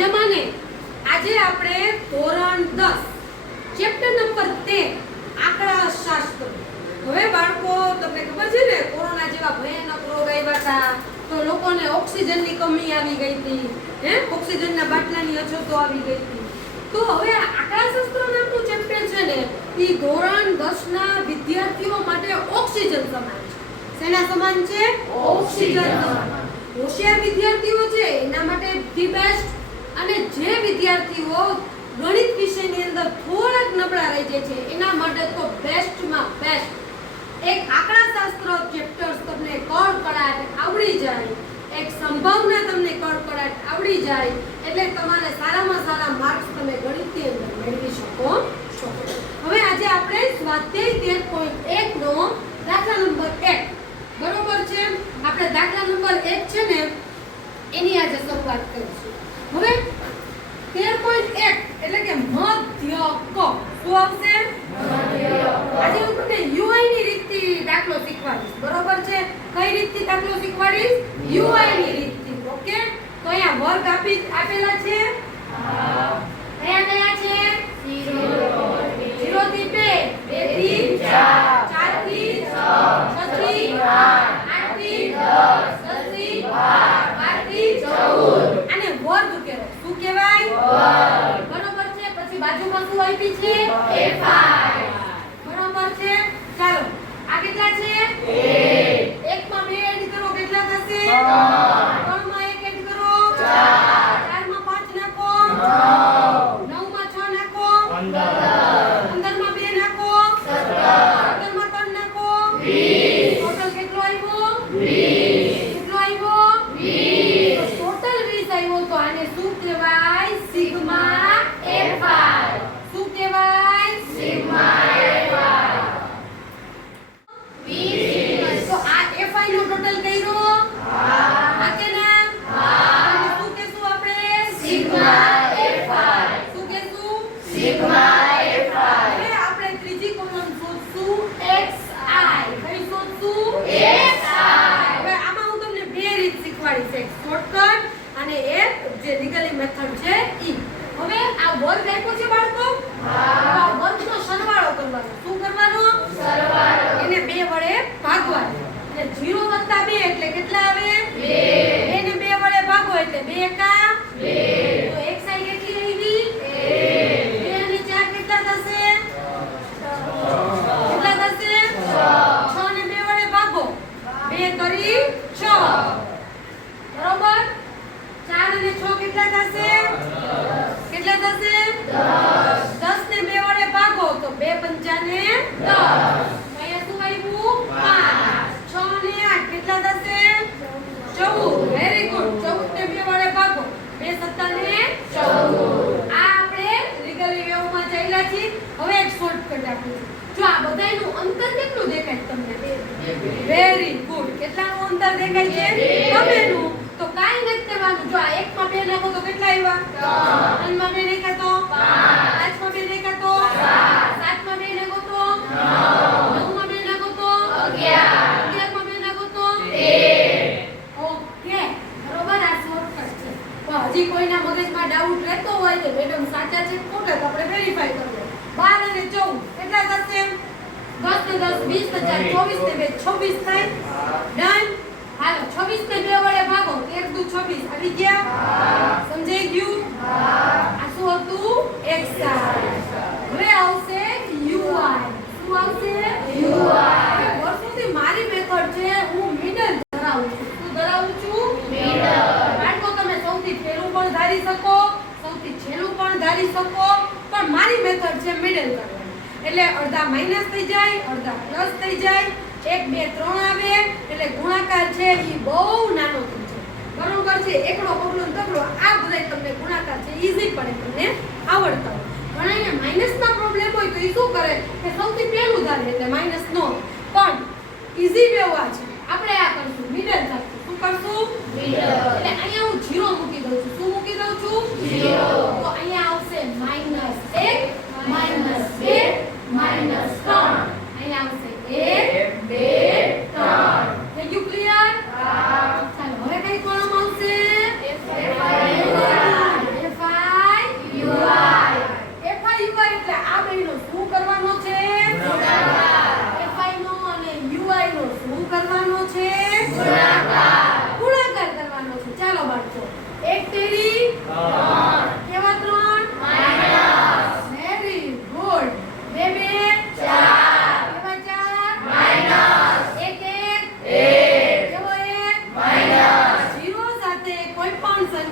મજામાં ને? આજે આપણે ધોરણ 10 ચેપ્ટર નંબર 13 આંકડા શાસ્ત્ર. હવે બાળકો, તમને ખબર છે ને, કોરોના જેવા ભયાનક રોગ આવ્યા હતા તો લોકોને ઓક્સિજનની કમી આવી ગઈ હતી, ઓક્સિજનના બાટલાની અછતો આવી ગઈ હતી. તો હવે આંકડા શાસ્ત્ર નામનું ચેપ્ટર છે ને, એ ધોરણ 10 ના વિદ્યાર્થીઓ માટે ઓક્સિજન સમાન છે. શેના સમાન છે? ઓક્સિજન સમાન. હોશિયાર વિદ્યાર્થીઓ છે એના માટે ધી બેસ્ટ, અને જે વિદ્યાર્થીઓ ગણિત વિષયની અંદર થોડાક નબળા રહી જાય છે એના માટે તો બેસ્ટમાં બેસ્ટ એક આંકડા શાસ્ત્ર ચેપ્ટર્સ તમને કડકડાટ આવડી જાય, એક સંભાવના તમને કડકડાટ આવડી જાય એટલે તમારે સારામાં સારા માર્ક્સ તમે ગણિતની અંદર મેળવી શકો છો. હવે આજે આપણે સ્વાધ્યાય 13.1 નો દાખલા નંબર 1, બરોબર છે, આપણે દાખલા નંબર 1 છે ને એની આજે શરૂઆત કરીશું. હવે 13.1 એટલે કે મધ્યક. શું આવશે? મધ્યક. આજે હું તમને UI ની રીતથી દાખલો શીખવાડીશ, બરોબર છે? કઈ રીતથી દાખલો શીખવાડીશ? UI ની રીતથી. ઓકે? તો અહીંયા વર્ગ આપેલા છે. કયા કયા છે? 0 થી 2, 2 થી 4, 4 થી 6, 6 થી 8, 8 થી 10, 10 થી 12, 12 થી 14. આને વર્ગ કહેવાય. શું કહેવાય? વર્ગ. બરોબર છે. પછી બાજુમાં શું આપી છે? F5. બરોબર છે. ચાલો, આ કેટલા છે? 1. 1 માં 2 એડ કરો, કેટલા થશે? 3. 3 માં 1 એડ કરો, 4. 4 માં 5 નાખો, 9. 9 માં 6 નાખો, 15. 15 માં 2 નાખો, 17. 17 માં 3 નાખો, 20. ટોટલ કેટલો આવ્યો? 20. કેટલો આવ્યો? 20. ટોટલ 20 આવ્યો. તો આને શું કહેવાય? Sigma F5. શું કહેવાય? Sigma F5. 20. તો આ F5 નો ટોટલ કર્યો? હા. આ કે ના? હા. અને શું કહેશું આપણે? Sigma F5. શું કહેશું? Sigma F5. હવે આપણે ત્રીજી કોલમ શોધશું xi. કઈ શોધશું? xi. હવે આમાં હું તમને બે રીત શીખવાડીશ, એક શોર્ટકટ અને એક જે લીગલી મેથડ છે ઈ. હવે આ વર્ગ આપ્યો છે બાળકો, આ વર્ગનો સરવાળો કરવાનો. શું કરવાનો? સરવાળો. એને 2 વડે ભાગવાનો. એટલે 0 + 2 એટલે કેટલા આવે? 2. 2 ને 2 વડે ભાગો એટલે 2 એકા 2. તો xi કેટલી આવી? 2. 2 અને 4 કેટલા થશે? 6. કેટલા થશે? 6. 6 ને 2 વડે ભાગો, 2 કરી 6. બરોબર? 4 અને 6 કેટલા થશે? 10. કેટલા થશે? 10. 10 ને 2 વડે ભાગો તો 2 પંચા ને 10. અહીંયા શું આવ્યું? 5. 6 ને 8 કેટલા થશે? 14. Very good. 14 ને 2 વડે ભાગો, 2 સત્તા ને 14. આ આપણે લીગલી વેવમાં ચાલ્યા છીએ. હવે એક શોર્ટકટ આપું છું. જો આ બધાયનું અંતર કેટલું દેખાય તમને? Very good. કેટલાનું અંતર દેખાય છે? બબેનું. તો કાઈ નથી કરવાનું. જો આ 1 માં 2 નાખો તો કેટલા આવ્યા? 3 માં 2 નાખો તો 5. 5 માં 2 નાખો તો 7. 7 માં 2 નાખો તો 9. 9 માં 2 નાખો તો 11. 11 માં 2 નાખો તો 13. ઓકે, બરોબર. આ શોર્ટકટ છે. તો હજી કોઈના મગજમાં ડાઉટ રહેતો હોય તો મેડમ સાચા છે ખોટા તો આપણે વેરીફાઈ કરવું. 12 અને 14 કેટલા થશે? 10 ને 10 20 ને 4 24 ને 2 26 થાય. ડન. હાલો, 26 ને 2 વડે ભાગો, 1 દુ 26 આવી ગયા? સમજાઈ ગયું? આ શું હતું? xi. હવે આવશે ui. શું આવશે? ui. વર્ષોથી મારી મેથડ છે, હું મિડલ ધરાવું છું. શું ધરાવું છું? મિડલ. બાળકો, તમે સૌથી પહેલું પણ ધારી શકો, સૌથી છેલ્લું પણ ધારી શકો, પણ મારી મેથડ છે મિડલ કરવાની. એટલે અડધા માઈનસ થઈ જાય, અડધા પ્લસ થઈ જાય, 1 2 3 આવે એટલે ગુણાકાર છે એ બહુ નાનો થઈ જાય. બરોબર છે? એકડો પગલો ને તગડો આ બધાય તમને ગુણાકાર છે ઈઝી પડે, તમને આવડતા હોય. પણ અહીંયા માઈનસના પ્રોબ્લેમ હોય તો એ શું કરે કે સૌથી પહેલું ધારે એટલે માઈનસ નો. પણ ઈઝી વેવ આ છે, આપણે આ કરશું મિડલ કરશું. શું કરશું? મિડલ. એટલે અહીંયા હું 0 મૂકી દઉં છું. શું મૂકી દઉં છું? 0. તો અહીંયા આવશે -1 -2 -3. અહીંયા આવશે 1 2 3. થઈ ગયું ક્લિયર? હા. ચાલો, હવે કઈ કોલમ આવશે? F5.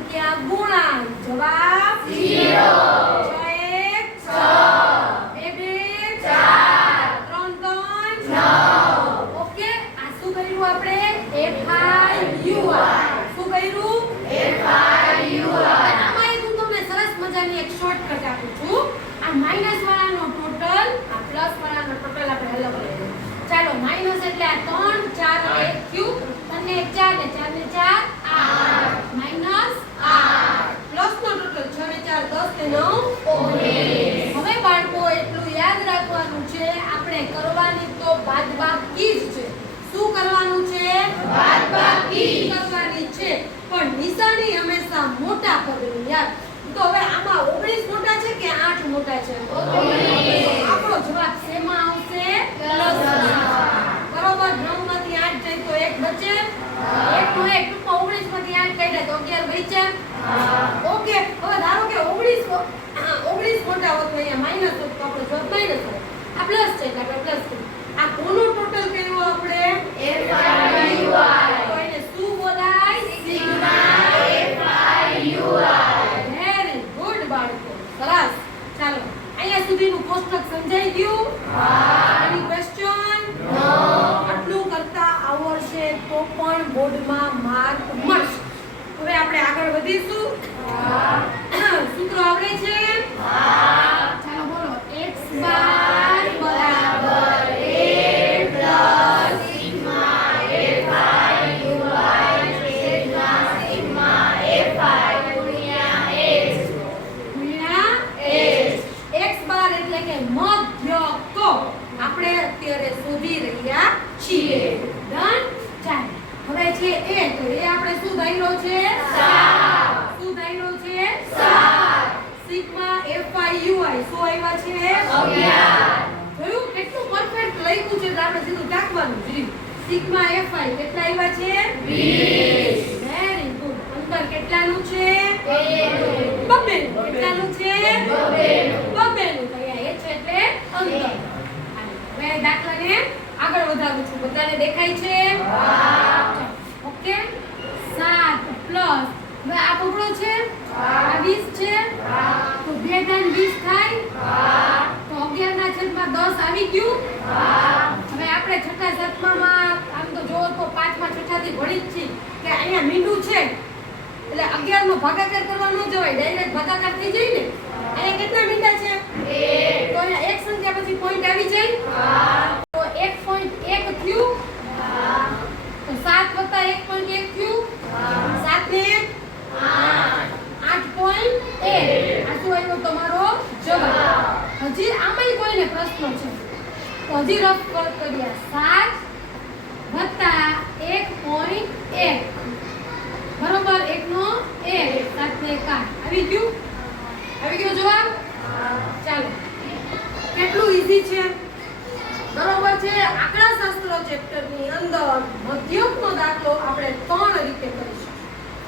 સંખ્યા ગુણાંક. જવાબ 0 6 1 6 2 2 4 3 3 9. ઓકે, આ શું કર્યું આપણે? FIUI. શું કર્યું? FIUI. આમાં એક હું તમને સરસ મજાની એક શોર્ટકટ આપું છું. આ માઈનસ વાળાનો ટોટલ, આ પ્લસ વાળાનો ટોટલ આપણે અલગ લઈએ. ચાલો, માઈનસ એટલે આ 3 4 અને 1 ક્યુબ, અને 4 ને 4 ને 4 8 માઈનસ 8. પ્લસ નો ટોટલ 6 ને 4 10 ને 9 19. હવે બાળકો એટલું યાદ રાખવાનું છે, આપણે કરવાની તો બાદબાકી જ છે. શું કરવાનું છે? બાદબાકી કરવાની છે, પણ નિશાની હંમેશા મોટા પદની. યાદ તો હવે આમાં 19 મોટા છે કે 8 મોટા છે? 19. તો આપણો જવાબ શેમાં આવશે? પ્લસમાં. બરોબર. 9 માંથી 8 જાય તો 1 બચે. 1 નો 1 ટૂંકમાં 19 માંથી 8 કાઢ્યા તો 11 બચ્યા. ઓકે, હવે ધારો કે 19 મોટા હોત તો અહીંયા માઈનસ હોત તો આપણો જવાબ માઈનસ હોત. આ પ્લસ છે એટલે આપણે પ્લસ કર્યું. આ કોનું ટોટલ કર્યું આપણે? FIUI. તો એને શું બોલાય? Sigma FIUI. વેરી ગુડ બાળકો, સરસ. ચાલો, અહીંયા સુધીનું કોષ્ટક સમજાઈ ગયું? Any question? નો. આટલું કરતા આવડશે તો પણ બોર્ડમાં માર્ક મળશે. હવે આપણે આગળ વધીશું. સૂત્રો આવડે છે? ચાલો બોલો. x બાર બરાબર A plus સિગ્મા FIUI છેદમાં સિગ્મા FI ગુણ્યા H ગુણ્યા H. x બાર એટલે કે મધ્યક આપણે અત્યારે શોધી રહ્યા છીએ. ડન. ચાલો, હવે છે a, તો એ આપણે શું ધાર્યો છે? 7. શું ધાર્યો છે? 7. સિગ્મા FIUI શું આવ્યા છે? 11. જોયું કેટલું પરફેક્ટ લખ્યું છે એટલે આપણે સીધું ટાંકવાનું જ રહ્યું. સિગ્મા FI કેટલા આવ્યા છે? 20. Very good. અંતર કેટલાનું છે? 2. બબ્બેનું. કેટલાનું છે? 2. બબ્બેનું. તો અહીંયા h એટલે અંતર. હવે દાખલાને આગળ વધારું છું. બધાને દેખાય છે? ઓકે. 7 પ્લસ હવે આ બગડો છે, આ 20 છે, તો 2 ધન 20 થાય. તો 11 ના છેદમાં 10 આવી ગયું. હવે આપણે છઠ્ઠા સાતમામાં આમ તો જોવો તો પાંચમા છઠ્ઠા થી ભણી જ છીએ કે અહીંયા મીંડું છે એટલે 11 નો ભાગાકાર કરવા ન જવાય, ડાયરેક્ટ ભાગાકાર થઈ જાય ને. અહીંયા કેટલા મીંડા છે? 1. તો અહીંયા એક સંખ્યા પછી પોઈન્ટ આવી જાય. તો 1.1 થયું. તો 7 વત્તા 1.1 થયું. 7 ને 8.1. આ શું આવ્યો તમારો જવાબ? હજી આમાંય કોઈને પ્રશ્ન છે તો હજી રફ કર્યા. 7 વત્તા 1.1 બરોબર 1 નો 1. 7 ને 1 આવી ગયું? આવી ગયો જવાબ? ચાલો, કેટલું ઈઝી છે બરોબર છે. આંકડાશાસ્ત્ર ચેપ્ટરની અંદર મધ્યકનો દાખલો આપણે 3 રીતે કરીશું.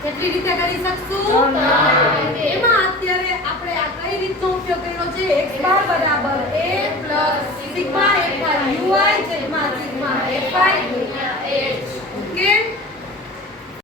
કેટલી રીતે કરી શકશું? 3 રીતે. એમાં અત્યારે આપણે આ કઈ રીતનો ઉપયોગ કર્યો છે? x બાર બરાબર a પ્લસ સિગ્મા FIUI છેદમાં સિગ્મા FI